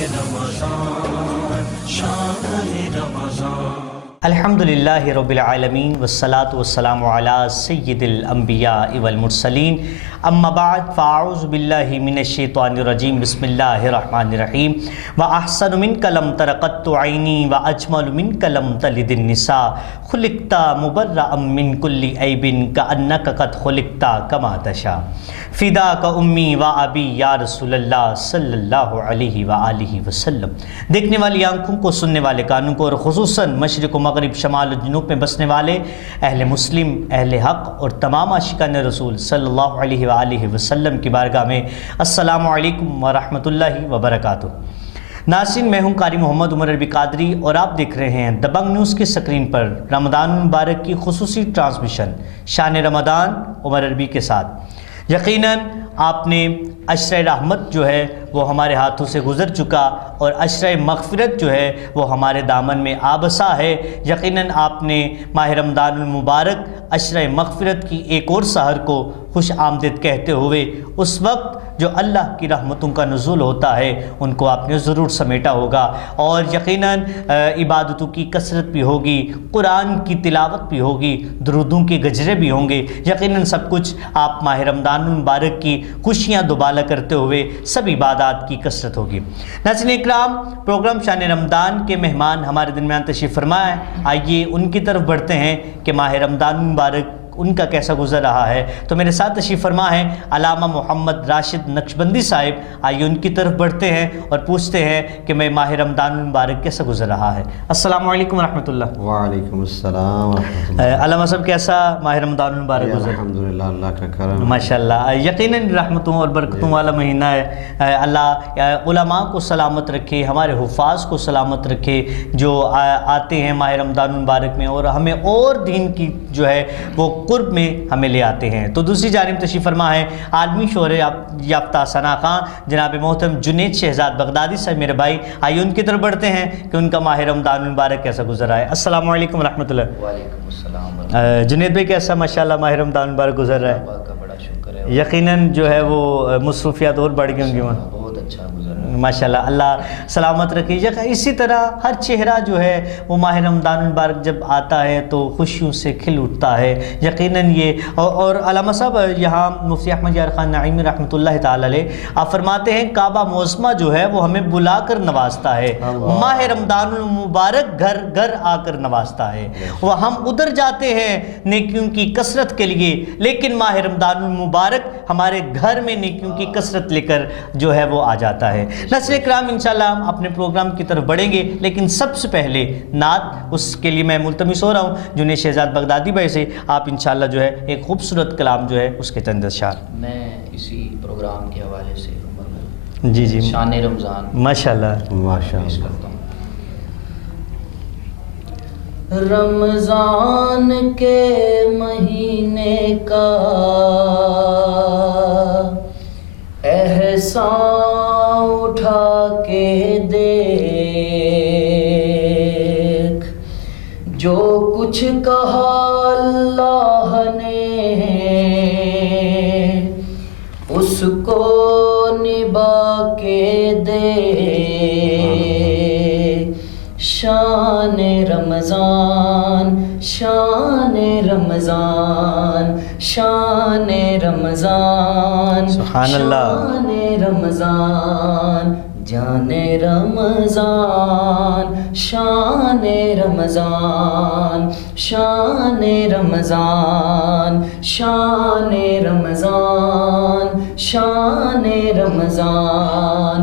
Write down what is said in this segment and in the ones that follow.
رمضان شان رمضان الحمدللہ رب العالمین والصلاة والسلام علی سید الانبیاء والمرسلین اما بعد فاعوذ باللہ من الشیطان الرجیم بسم اللہ الرحمن الرحیم واحسن منک لم تر قط عینی واجمل منک لم تلد النساء خلقت مبرأ من کل عیب کأنک قد خلقت کما تشاء فداک امی و ابی یا رسول اللہ صلی اللہ علیہ وآلہ وسلم۔ دیکھنے والی آنکھوں کو، سننے والے کانوں کو، اور خصوصاً مشرق و مغرب، شمال و جنوب میں بسنے والے اہل مسلم، اہل حق اور تمام عاشقان رسول صلی اللہ علیہ وآلہ وسلم کی بارگاہ میں السلام علیکم ورحمۃ اللہ وبرکاتہ۔ ناظرین، میں ہوں قاری محمد عمر عربی قادری اور آپ دیکھ رہے ہیں دبنگ نیوز کی سکرین پر رمضان مبارک کی خصوصی ٹرانسمیشن شان رمضان عمر عربی کے ساتھ۔ یقیناً آپ نے عشرہ رحمت جو ہے وہ ہمارے ہاتھوں سے گزر چکا اور عشرہ مغفرت جو ہے وہ ہمارے دامن میں آبسا ہے۔ یقیناً آپ نے ماہ رمضان المبارک عشرہ مغفرت کی ایک اور سحر کو خوش آمدید کہتے ہوئے اس وقت جو اللہ کی رحمتوں کا نزول ہوتا ہے ان کو آپ نے ضرور سمیٹا ہوگا، اور یقیناً عبادتوں کی کثرت بھی ہوگی، قرآن کی تلاوت بھی ہوگی، درودوں کے گجرے بھی ہوں گے۔ یقیناً سب کچھ آپ ماہ رمضان المبارک کی خوشیاں دوبالا کرتے ہوئے سب عبادات کی کثرت ہوگی۔ ناظرین اکرام، پروگرام شان رمضان کے مہمان ہمارے درمیان تشریف فرما ہے، آئیے ان کی طرف بڑھتے ہیں کہ ماہ رمضان مبارک ان کا کیسا گزر رہا ہے۔ تو میرے ساتھ تشریف فرما ہے علامہ محمد راشد نقشبندی صاحب، آئیے ان کی طرف بڑھتے ہیں اور پوچھتے ہیں کہ میں ماہ رمضان المبارک کیسا گزر رہا ہے۔ السلام علیکم ورحمۃ اللہ۔ وعلیکم السلام ورحمۃ اللہ۔ علامہ صاحب کیسا ماہ رمضان المبارک گزر؟ الحمدللہ، اللہ کا کرم، ماشاءاللہ۔ یقیناً رحمتوں اور برکتوں والا مہینہ ہے۔ اللہ علماء کو سلامت رکھے، ہمارے حفاظ کو سلامت رکھے جو آتے ہیں ماہ رمضان المبارک میں اور ہمیں اور دین کی جو ہے وہ قرب میں ہمیں لے آتے ہیں۔ تو دوسری جانب تشریف فرما ہے عالمی شہرت یافتہ ثنا خان جناب محترم جنید شہزاد بغدادی صاحب، میرے بھائی، آئیے ان کی طرف بڑھتے ہیں کہ ان کا ماہ رمضان المبارک کیسا گزرا ہے۔ السلام علیکم ورحمۃ اللہ۔ وعلیکم السلام۔ جنید بھائی کیسا ماشاءاللہ ماہ رمضان المبارک گزر رہا ہے؟ اللہ کا بڑا شکر ہے۔ یقیناً جو ہے وہ مصروفیات اور بڑھ گئی ہوں گی وہاں، بہت اچھا گزر رہا ہے ماشاءاللہ، اللہ سلامت رکھے۔ اسی طرح ہر چہرہ جو ہے وہ ماہ رمضان المبارک جب آتا ہے تو خوشیوں سے کھل اٹھتا ہے۔ یقیناً یہ اور علامہ صاحب یہاں مفتی احمد یار خان نعیمی رحمۃ اللہ تعالی علیہ آپ فرماتے ہیں کعبہ معظمہ جو ہے وہ ہمیں بلا کر نوازتا ہے، ماہ رمضان المبارک گھر گھر آ کر نوازتا ہے، وہ ہم ادھر جاتے ہیں نیکیوں کی کثرت کے لیے، لیکن ماہ رمضان المبارک ہمارے گھر میں نیکیوں کی کثرت لے کر جو ہے وہ آ جاتا ہے۔ ناظرین اکرام، انشاءاللہ ہم اپنے پروگرام کی طرف بڑھیں گے، لیکن سب سے پہلے نعت، اس کے لیے میں ملتمس ہو رہا ہوں جنید شہزاد بغدادی بھائی سے، آپ انشاءاللہ جو ہے ایک خوبصورت کلام جو ہے اس کے چند اشعار۔ میں اسی پروگرام کے حوالے سے عمر میں جی شان رمضان ماشاءاللہ ماشاءاللہ پیش کرتا ہوں۔ رمضان کے مہینے کا احسان اٹھا کے دیکھ، جو کچھ کہا اللہ نے اس کو نبھا کے دیکھ، شان رمضان شان رمضان شان رمضان سبحان اللہ، شان رمضان جان رمضان شان رمضان شان رمضان شان رمضان شان رمضان،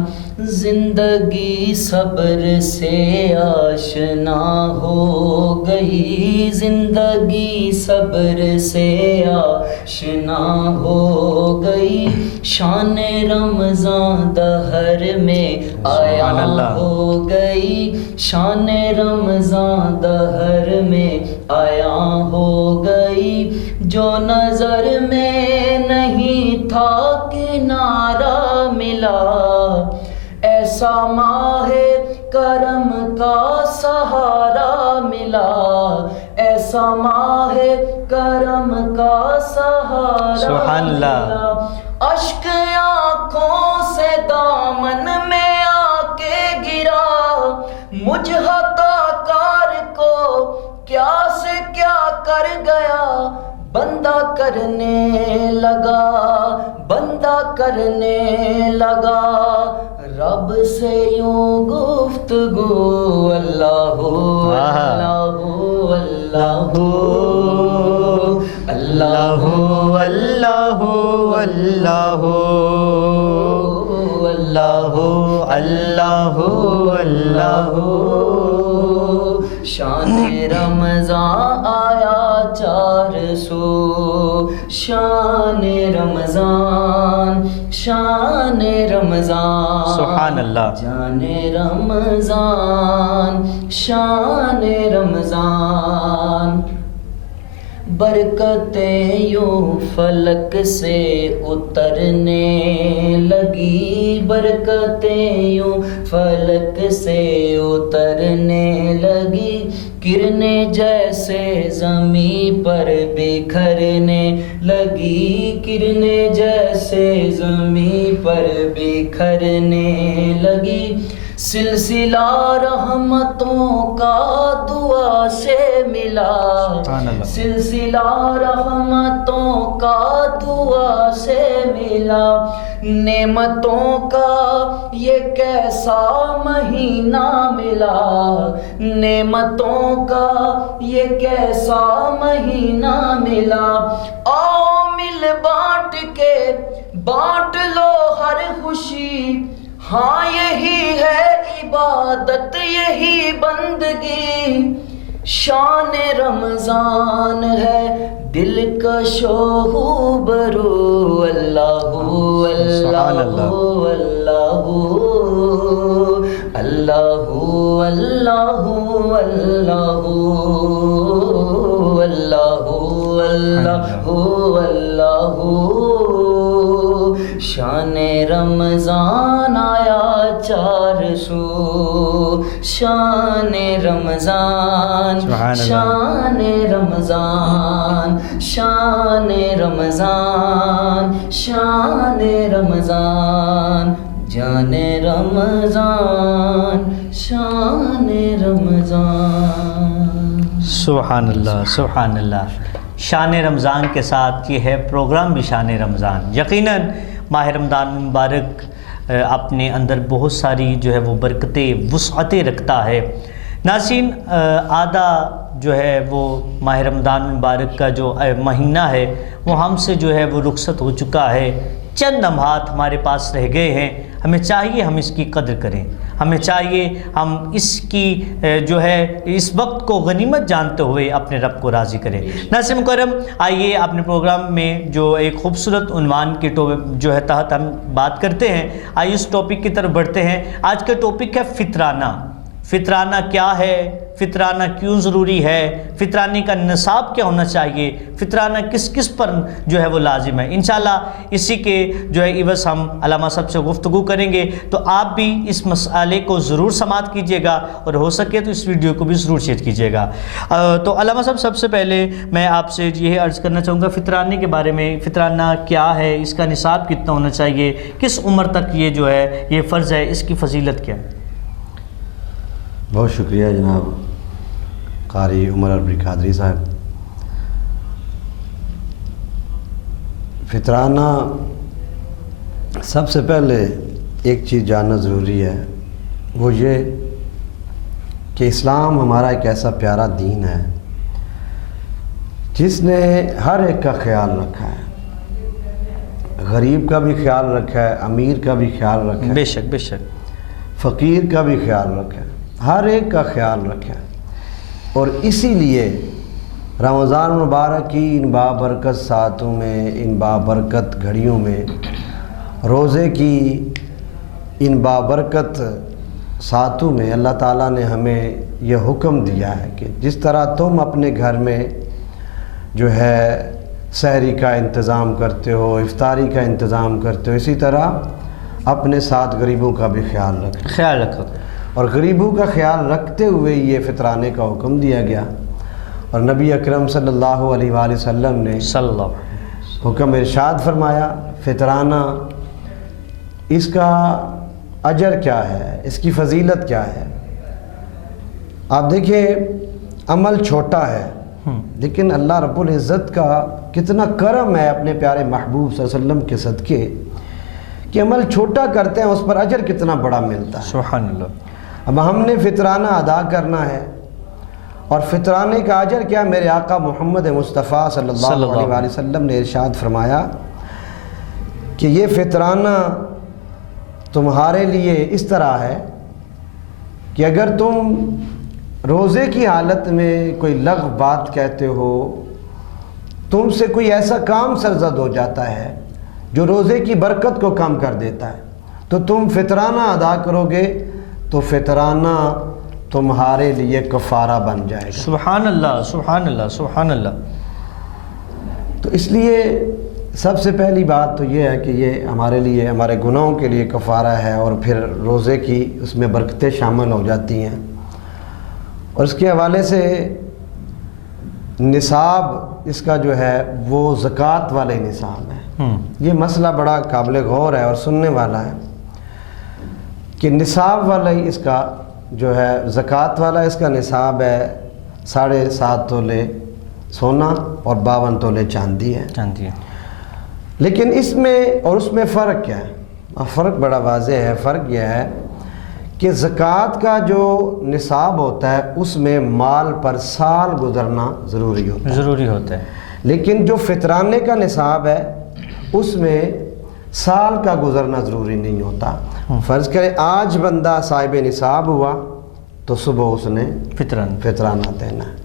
زندگی صبر سے آشنا ہو گئی، زندگی صبر سے آشنا ہو گئی، شان رمضان دہر میں آیا ہو گئی، شان رمضان دہر میں آیا ہو گئی، جو نظر میں نہیں تھا کنارہ ملا، ایسا ماہ کرم کا سہارا ملا، ایسا ماہ کرم کا سہارا سبحان اللہ۔ ملا، اشک آنکھوں سے دامن میں آ کے کرنے لگا بندہ کرنے لگا رب سے یوں گفتگو اللہ اللہ اللہ اللہ اللہ اللہ اللہ اللہ شان رمضان آیا 400 شان رمضان شان رمضان سبحان اللہ جان رمضان شان رمضان برکتیں یوں فلک سے اترنے لگی برکتیں یوں فلک سے اترنے لگی کرنیں جیسے زمیں پر بکھرنے لگی کرنیں جیسے زمیں پر بکھرنے لگی سلسلہ رحمتوں کا دعا سے ملا سلسلہ رحمتوں کا دعا سے ملا نعمتوں کا یہ کیسا مہینہ ملا نعمتوں کا یہ کیسا مہینہ ملا آؤ مل بانٹ کے بانٹ لو ہر خوشی ہاں یہی ہے عبادت یہی بندگی شان رمضان ہے دلکش و روبرو اللہ اللہ اللہ اللہ اللہ اللہ اللہ اللہ شان رمضان آیا 400 شان رمضان شان رمضان شان رمضان شان رمضان جان رمضان شان رمضان سبحان اللہ سبحان اللہ شان رمضان کے ساتھ یہ ہے پروگرام بھی شان رمضان یقیناً ماہ رمضان مبارک اپنے اندر بہت ساری جو ہے وہ برکتیں وسعتیں رکھتا ہے ناظرین آدھا جو ہے وہ ماہ رمضان مبارک کا جو مہینہ ہے وہ ہم سے جو ہے وہ رخصت ہو چکا ہے چند لمحات ہمارے پاس رہ گئے ہیں ہمیں چاہیے ہم اس کی قدر کریں ہمیں چاہیے ہم اس کی جو ہے اس وقت کو غنیمت جانتے ہوئے اپنے رب کو راضی کریں ناظرین مکرم آئیے اپنے پروگرام میں جو ایک خوبصورت عنوان کے جو ہے تحت ہم بات کرتے ہیں آئیے اس ٹاپک کی طرف بڑھتے ہیں آج کا ٹاپک ہے فطرانہ فطرانہ کیا ہے فطرانہ کیوں ضروری ہے فطرانے کا نصاب کیا ہونا چاہیے فطرانہ کس کس پر جو ہے وہ لازم ہے انشاءاللہ اسی کے جو ہے عوض ہم علامہ صاحب سے گفتگو کریں گے تو آپ بھی اس مسئلے کو ضرور سماعت کیجیے گا اور ہو سکے تو اس ویڈیو کو بھی ضرور شیئر کیجیے گا تو علامہ صاحب سب سے پہلے میں آپ سے یہ عرض کرنا چاہوں گا فطرانے کے بارے میں فطرانہ کیا ہے اس کا نصاب کتنا ہونا چاہیے کس عمر تک یہ جو ہے یہ فرض ہے اس کی فضیلت کیا ہے بہت شکریہ جناب قاری عمر البری قادری صاحب فطرانہ سب سے پہلے ایک چیز جاننا ضروری ہے وہ یہ کہ اسلام ہمارا ایک ایسا پیارا دین ہے جس نے ہر ایک کا خیال رکھا ہے غریب کا بھی خیال رکھا ہے امیر کا بھی خیال رکھا ہے بے شک بے شک فقیر کا بھی خیال رکھا ہے ہر ایک کا خیال رکھا ہے اور اسی لیے رمضان مبارک کی ان بابرکت ساعتوں میں ان بابرکت گھڑیوں میں روزے کی ان بابرکت ساعتوں میں اللہ تعالیٰ نے ہمیں یہ حکم دیا ہے کہ جس طرح تم اپنے گھر میں جو ہے سحری کا انتظام کرتے ہو افطاری کا انتظام کرتے ہو اسی طرح اپنے ساتھ غریبوں کا بھی خیال رکھو اور غریبوں کا خیال رکھتے ہوئے یہ فطرانے کا حکم دیا گیا اور نبی اکرم صلی اللہ علیہ وآلہ وسلم نے حکم ارشاد فرمایا فطرانہ اس کا اجر کیا ہے اس کی فضیلت کیا ہے آپ دیکھیں عمل چھوٹا ہے لیکن اللہ رب العزت کا کتنا کرم ہے اپنے پیارے محبوب صلی اللہ علیہ وسلم کے صدقے کہ عمل چھوٹا کرتے ہیں اس پر اجر کتنا بڑا ملتا ہے. سبحان اللہ. اب ہم نے فطرانہ ادا کرنا ہے، اور فطرانے کا اجر کیا؟ میرے آقا محمد مصطفیٰ صلی اللہ علیہ وآلہ وسلم نے ارشاد فرمایا کہ یہ فطرانہ تمہارے لیے اس طرح ہے کہ اگر تم روزے کی حالت میں کوئی لغو بات کہتے ہو، تم سے کوئی ایسا کام سرزد ہو جاتا ہے جو روزے کی برکت کو کم کر دیتا ہے، تو تم فطرانہ ادا کرو گے تو فطرانہ تمہارے لیے کفارہ بن جائے گا. سبحان اللہ سبحان اللہ سبحان اللہ. تو اس لیے سب سے پہلی بات تو یہ ہے کہ یہ ہمارے لیے، ہمارے گناہوں کے لیے کفارہ ہے، اور پھر روزے کی اس میں برکتیں شامل ہو جاتی ہیں. اور اس کے حوالے سے نصاب اس کا جو ہے وہ زکوٰۃ والے نصاب ہے. یہ مسئلہ بڑا قابل غور ہے اور سننے والا ہے کہ نصاب والا ہی اس کا جو ہے زکوٰۃ والا اس کا نصاب ہے 7.5 تولے سونا اور 52 تولے چاندی ہے. لیکن اس میں اور اس میں فرق کیا ہے؟ فرق بڑا واضح ہے. فرق یہ ہے کہ زکوٰۃ کا جو نصاب ہوتا ہے اس میں مال پر سال گزرنا ضروری ہوتا ہے. لیکن جو فطرانے کا نصاب ہے اس میں سال کا گزرنا ضروری نہیں ہوتا. فرض کرے آج بندہ صاحب نصاب ہوا تو صبح اس نے فطرانہ دینا ہے،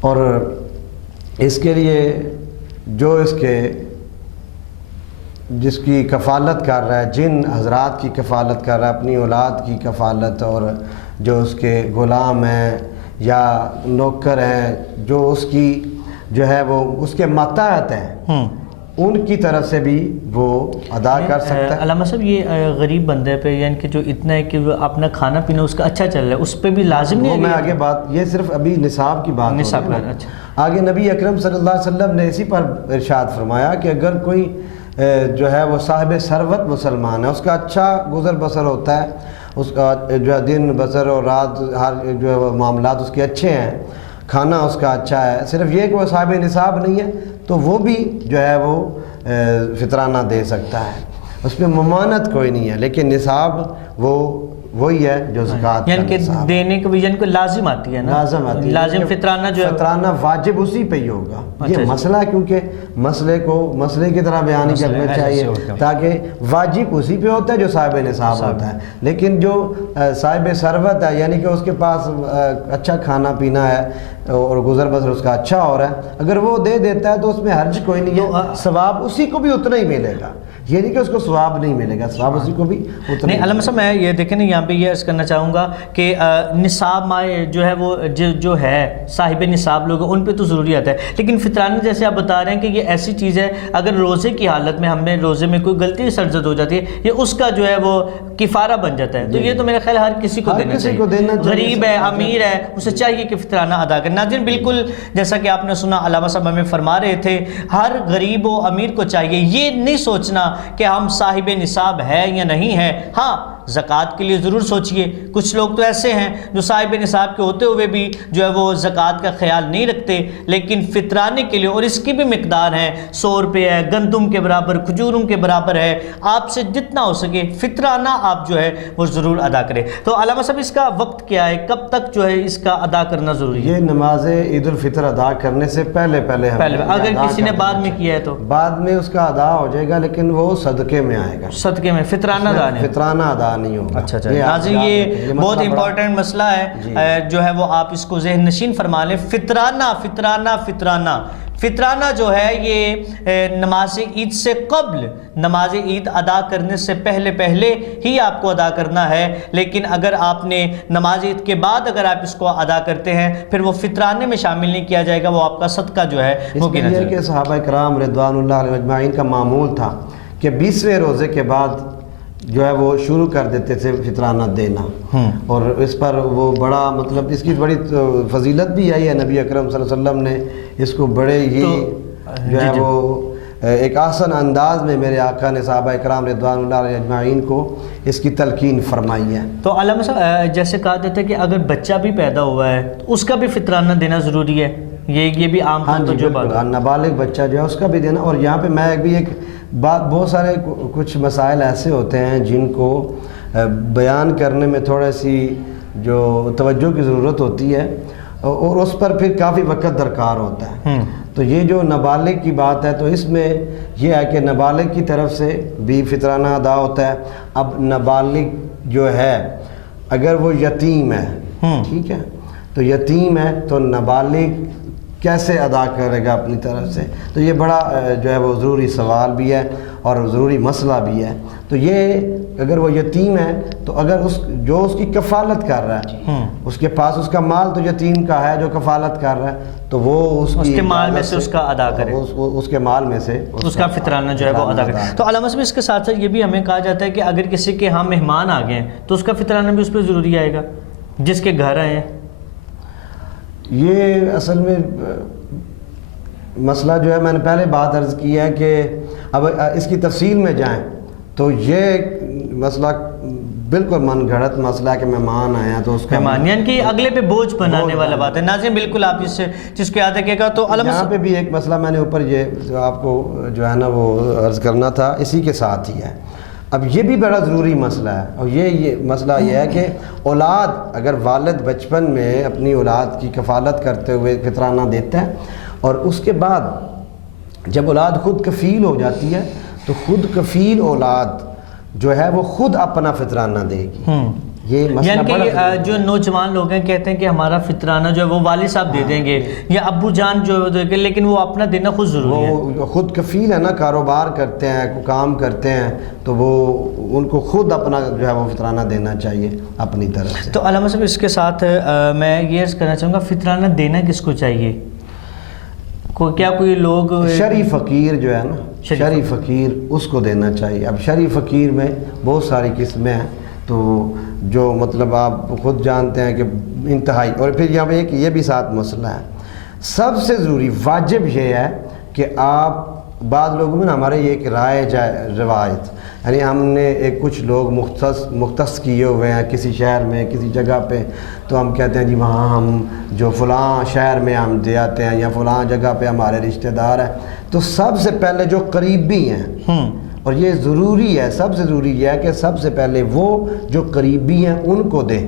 اور اس کے لیے جو جس کی کفالت کر رہا ہے، جن حضرات کی کفالت کر رہا ہے، اپنی اولاد کی کفالت، اور جو اس کے غلام ہیں یا نوکر ہیں جو اس کی جو ہے وہ اس کے ماتحت ہیں، ان کی طرف سے بھی وہ ادا کر سکتا ہے. علامہ صاحب یہ غریب بندے پہ یعنی کہ جو اتنا ہے کہ وہ اپنا کھانا پینا اس کا اچھا چل رہا ہے، اس پہ بھی لازم نہیں ہے؟ میں آگے بات، یہ صرف ابھی نصاب کی بات نصاب ہے. اچھا. آگے نبی اکرم صلی اللہ علیہ وسلم نے اسی پر ارشاد فرمایا کہ اگر کوئی جو ہے وہ صاحب ثروت مسلمان ہے، اس کا اچھا گزر بسر ہوتا ہے، اس کا جو ہے دن بسر اور رات ہر جو ہے معاملات اس کے اچھے ہیں، کھانا اس کا اچھا ہے، صرف یہ کہ وہ صاحب نصاب نہیں ہے تو وہ بھی جو ہے وہ فطرانہ دے سکتا ہے. اس میں ممانعت کوئی نہیں ہے، لیکن نصاب وہی ہے جو زکوٰۃ یعنی کہ دینے کے ویژن کو لازم آتی ہے نا، لازم فطرانہ جو ہے فطرانہ واجب اسی پہ ہی ہوگا. یہ مسئلہ کیونکہ مسئلے کی طرح بیان کرنا چاہیے تاکہ واجب اسی پہ ہوتا ہے جو صاحب نصاب ہوتا ہے. لیکن جو صاحب ثروت ہے یعنی کہ اس کے پاس اچھا کھانا پینا ہے اور گزر بسر اس کا اچھا ہو رہا ہے، اگر وہ دے دیتا ہے تو اس میں حرج کوئی نہیں ہے، ثواب اسی کو بھی اتنا ہی ملے گا. یہ نہیں کہ اس کو ثواب نہیں ملے گا، ثواب اسی کو بھی اتنا نہیں. علامہ صاحب میں یہ دیکھیں نا یہاں پہ یہ عرض کرنا چاہوں گا کہ نصاب جو ہے وہ جو ہے صاحب نصاب لوگ ان پہ تو ضروری آتا ہے، لیکن فطرانہ جیسے آپ بتا رہے ہیں کہ یہ ایسی چیز ہے اگر روزے کی حالت میں ہمیں روزے میں کوئی غلطی سرزد ہو جاتی ہے یہ اس کا جو ہے وہ کفارہ بن جاتا ہے. تو یہ تو میرا خیال ہر کسی کو دینا چاہیے، غریب ہے امیر ہے اسے چاہیے کہ فطرانہ ادا کرے. ناظرین بالکل جیسا کہ آپ نے سنا علامہ صاحب ہمیں فرما رہے تھے، ہر غریب و امیر کو چاہیے یہ نہیں سوچنا کہ ہم صاحب نصاب ہے یا نہیں ہے. ہاں زکوٰۃ کے لیے ضرور سوچئے. کچھ لوگ تو ایسے ہیں جو صاحب نصاب کے ہوتے ہوئے بھی جو ہے وہ زکوٰۃ کا خیال نہیں رکھتے، لیکن فطرانے کے لیے، اور اس کی بھی مقدار ہے 100 روپے ہے، گندم کے برابر، کھجوروں کے برابر ہے، آپ سے جتنا ہو سکے فطرانہ آپ جو ہے وہ ضرور ادا کریں. تو علامہ صاحب اس کا وقت کیا ہے، کب تک جو ہے اس کا ادا کرنا ضروری ہے؟ یہ نماز عید الفطر ادا کرنے سے پہلے اگر کسی نے بعد میں کیا ہے تو بعد میں اس کا ادا ہو جائے گا، لیکن وہ صدقے میں آئے گا، صدقے میں فطرانہ ادا نہیں ہوگا. اچھا ناظرین یہ بہت امپورٹنٹ مسئلہ ہے جو ہے وہ آپ اس کو ذہن نشین فرما لیں. فطرانہ جو ہے یہ نماز عید سے قبل، نماز عید ادا کرنے سے پہلے ہی آپ کو ادا کرنا ہے. لیکن اگر آپ نے نماز عید کے بعد اگر آپ اس کو ادا کرتے ہیں پھر وہ فطرانے میں شامل نہیں کیا جائے گا، وہ آپ کا صدقہ جو ہے وہ گنا جائے گا. کہ صحابہ کرام رضوان اللہ علیہ اجمعین کا معمول تھا کہ 20ویں روزے کے بعد جو ہے وہ شروع کر دیتے تھے فطرانہ دینا، اور اس پر وہ بڑا مطلب اس کی بڑی فضیلت بھی آئی ہے. نبی اکرم صلی اللہ علیہ وسلم نے اس کو بڑے ہی جو ہے وہ ایک آسان انداز میں میرے آقا نے صحابہ کرام رضوان اللہ علیہ اجمعین کو اس کی تلقین فرمائی ہے. تو علامہ صاحب جیسے کہا جاتا ہے کہ اگر بچہ بھی پیدا ہوا ہے تو اس کا بھی فطرانہ دینا ضروری ہے؟ یہ بھی عام ہاں طور جی پر جو بالکل، بات نابالغ بچہ جو ہے اس کا بھی دینا. اور یہاں پہ میں بھی ایک بات، بہت سارے کچھ مسائل ایسے ہوتے ہیں جن کو بیان کرنے میں تھوڑا سی جو توجہ کی ضرورت ہوتی ہے اور اس پر پھر کافی وقت درکار ہوتا ہے. تو یہ جو نابالغ کی بات ہے تو اس میں یہ ہے کہ نابالغ کی طرف سے بھی فطرانہ ادا ہوتا ہے. اب نابالغ جو ہے اگر وہ یتیم ہے، ٹھیک ہے، تو یتیم ہے تو نابالغ کیسے ادا کرے گا اپنی طرف سے؟ تو یہ بڑا جو ہے وہ ضروری سوال بھی ہے اور ضروری مسئلہ بھی ہے. تو یہ اگر وہ یتیم ہے تو اگر جو اس کی کفالت کر رہا ہے، اس کے پاس اس کا مال تو یتیم کا ہے جو کفالت کر رہا ہے، تو وہ اس کے مال میں سے اس کا ادا کرے، اس کے مال میں سے اس کا فطرانہ جو ہے وہ ادا کرے. تو علامہ صاحب اس کے ساتھ ساتھ یہ بھی ہمیں کہا جاتا ہے کہ اگر کسی کے ہاں مہمان آ گئے ہیں تو اس کا فطرانہ بھی اس پہ ضروری آئے گا جس کے گھر آئے ہیں. یہ اصل میں مسئلہ جو ہے میں نے پہلے بات عرض کی ہے کہ اب اس کی تفصیل میں جائیں تو یہ مسئلہ بالکل من گھڑت مسئلہ ہے کہ مہمان آیا تو اس کا مہمان یعنی کہ اگلے پہ بوجھ بنانے والا بات ہے. ناظرین بالکل آپ اس سے جس کو یاد رکھے گا. تو یہاں پہ بھی ایک مسئلہ میں نے اوپر یہ جو آپ کو جو ہے نا وہ عرض کرنا تھا اسی کے ساتھ ہی ہے. اب یہ بھی بڑا ضروری مسئلہ ہے اور یہ مسئلہ یہ ہے کہ اولاد اگر والد بچپن میں اپنی اولاد کی کفالت کرتے ہوئے فطرانہ دیتا ہے اور اس کے بعد جب اولاد خود کفیل ہو جاتی ہے تو خود کفیل اولاد جو ہے وہ خود اپنا فطرانہ دے گی. یہ مسئلہ یعنی بڑا کہ جو نوجوان لوگ ہیں کہتے ہیں کہ ہمارا فطرانہ جو ہے وہ والد صاحب دے دیں گے یا ابو جان جو ہے دے گے، لیکن وہ اپنا دینا خود ضروری ہے. وہ خود کفیل ہے نا، کاروبار کرتے ہیں، کام کرتے ہیں، تو وہ ان کو خود اپنا جو ہے وہ فطرانہ دینا چاہیے اپنی طرف سے. تو علامہ صاحب اس کے ساتھ میں یہ عرض کرنا چاہوں گا فطرانہ دینا کس کو چاہیے؟ کیا کوئی لوگ شرعی فقیر جو ہے نا، شرعی فقیر اس کو دینا چاہیے. اب شرعی فقیر میں بہت ساری قسمیں ہیں، تو جو مطلب آپ خود جانتے ہیں کہ انتہائی. اور پھر یہاں پہ ایک یہ بھی ساتھ مسئلہ ہے، سب سے ضروری واجب یہ ہے کہ آپ بعض لوگوں میں ہمارے یہ ایک رائج ہے روایت، یعنی ہم نے ایک کچھ لوگ مختص کیے ہوئے ہیں کسی شہر میں کسی جگہ پہ، تو ہم کہتے ہیں جی وہاں ہم جو فلاں شہر میں ہم دے آتے ہیں یا فلاں جگہ پہ ہمارے رشتہ دار ہیں. تو سب سے پہلے جو قریبی ہیں، اور یہ ضروری ہے، سب سے ضروری یہ ہے کہ سب سے پہلے وہ جو قریبی ہیں ان کو دیں.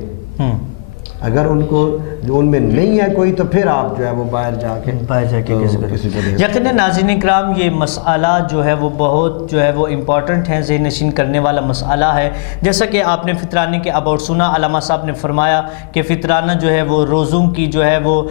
اگر ان کو جو ان میں نہیں ہے کوئی تو پھر آپ جو ہے وہ باہر جا کے کسی کو دیں. یقیناً ناظرین اکرام یہ مسئلہ جو ہے وہ بہت جو ہے وہ امپورٹنٹ ہے، ذہن نشین کرنے والا مسئلہ ہے. جیسا کہ آپ نے فطرانے کے اباؤٹ سنا، علامہ صاحب نے فرمایا کہ فطرانہ جو ہے وہ روزوں کی جو ہے وہ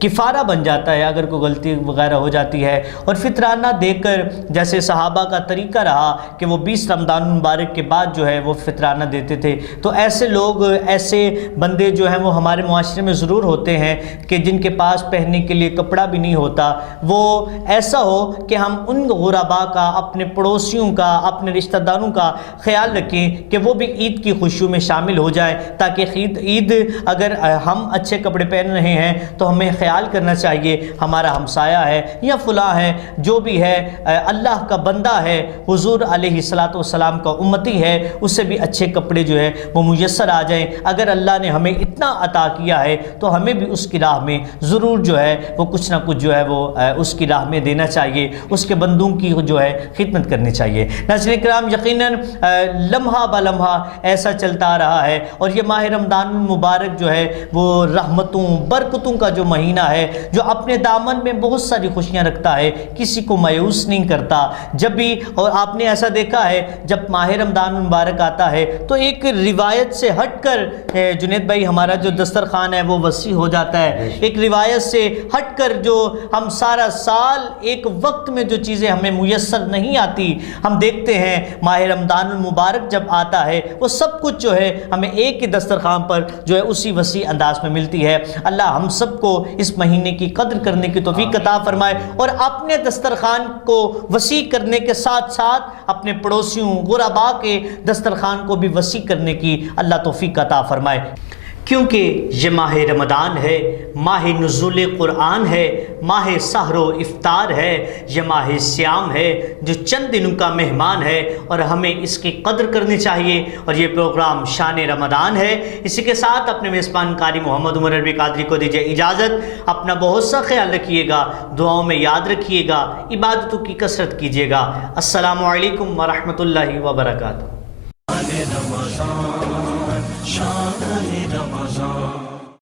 کفارہ بن جاتا ہے اگر کوئی غلطی وغیرہ ہو جاتی ہے. اور فطرانہ دے کر جیسے صحابہ کا طریقہ رہا کہ وہ 20 رمضان مبارک کے بعد جو ہے وہ فطرانہ دیتے تھے. تو ایسے لوگ، ایسے بندے جو ہیں وہ ہمارے معاشرے میں ضرور ہوتے ہیں کہ جن کے پاس پہننے کے لیے کپڑا بھی نہیں ہوتا. وہ ایسا ہو کہ ہم ان غرباء کا، اپنے پڑوسیوں کا، اپنے رشتہ داروں کا خیال رکھیں کہ وہ بھی عید کی خوشیوں میں شامل ہو جائیں، تاکہ عید اگر ہم اچھے کپڑے پہن رہے ہیں تو ہمیں خیال کرنا چاہیے ہمارا ہمسایہ ہے یا فلاں ہے، جو بھی ہے اللہ کا بندہ ہے، حضور علیہ الصلاۃ والسلام کا امتی ہے، اسے بھی اچھے کپڑے جو ہے وہ میسر آ جائیں. اگر اللہ نے ہمیں اتنا عطا کیا ہے تو ہمیں بھی اس کی راہ میں ضرور جو ہے وہ کچھ نہ کچھ جو ہے وہ اس کی راہ میں دینا چاہیے، اس کے بندوں کی جو ہے خدمت کرنی چاہیے. ناظرین کرام یقیناً لمحہ با لمحہ ایسا چلتا آ رہا ہے اور یہ ماہ رمضان المبارک جو ہے وہ رحمتوں برکتوں کا جو مہینہ ہے، جو اپنے دامن میں بہت ساری خوشیاں رکھتا ہے، کسی کو مایوس نہیں کرتا. جب بھی، اور آپ نے ایسا دیکھا ہے جب ماہ رمضان المبارک آتا ہے تو ایک روایت سے ہٹ کر جنید بھائی ہمارا جو دسترخوان ہے وہ وسیع ہو جاتا ہے. ایک روایت سے ہٹ کر جو ہم سارا سال ایک وقت میں جو چیزیں ہمیں میسر نہیں آتی، ہم دیکھتے ہیں ماہ رمضان المبارک جب آتا ہے وہ سب کچھ جو ہے ہمیں ایک ہی دسترخوان پر جو ہے اسی وسیع انداز میں ملتی ہے. اللہ ہم سب کو اس مہینے کی قدر کرنے کی توفیق عطا فرمائے اور اپنے دسترخوان کو وسیع کرنے کے ساتھ ساتھ اپنے پڑوسیوں غرباء کے دسترخوان کو بھی وسیع کرنے کی اللہ توفیق عطا فرمائے. کیونکہ یہ ماہ رمضان ہے، ماہ نزول قرآن ہے، ماہ سحر و افطار ہے، یہ ماہ صیام ہے جو چند دنوں کا مہمان ہے، اور ہمیں اس کی قدر کرنی چاہیے۔ اور یہ پروگرام شان رمضان ہے۔ اسی کے ساتھ اپنے میزبان قاری محمد عمر عربی قادری کو دیجیے اجازت۔ اپنا بہت سا خیال رکھیے گا، دعاؤں میں یاد رکھیے گا، عبادتوں کی کثرت کیجیے گا۔ السلام علیکم ورحمۃ اللہ وبرکاتہ۔ شان رمضان، شان رمضان۔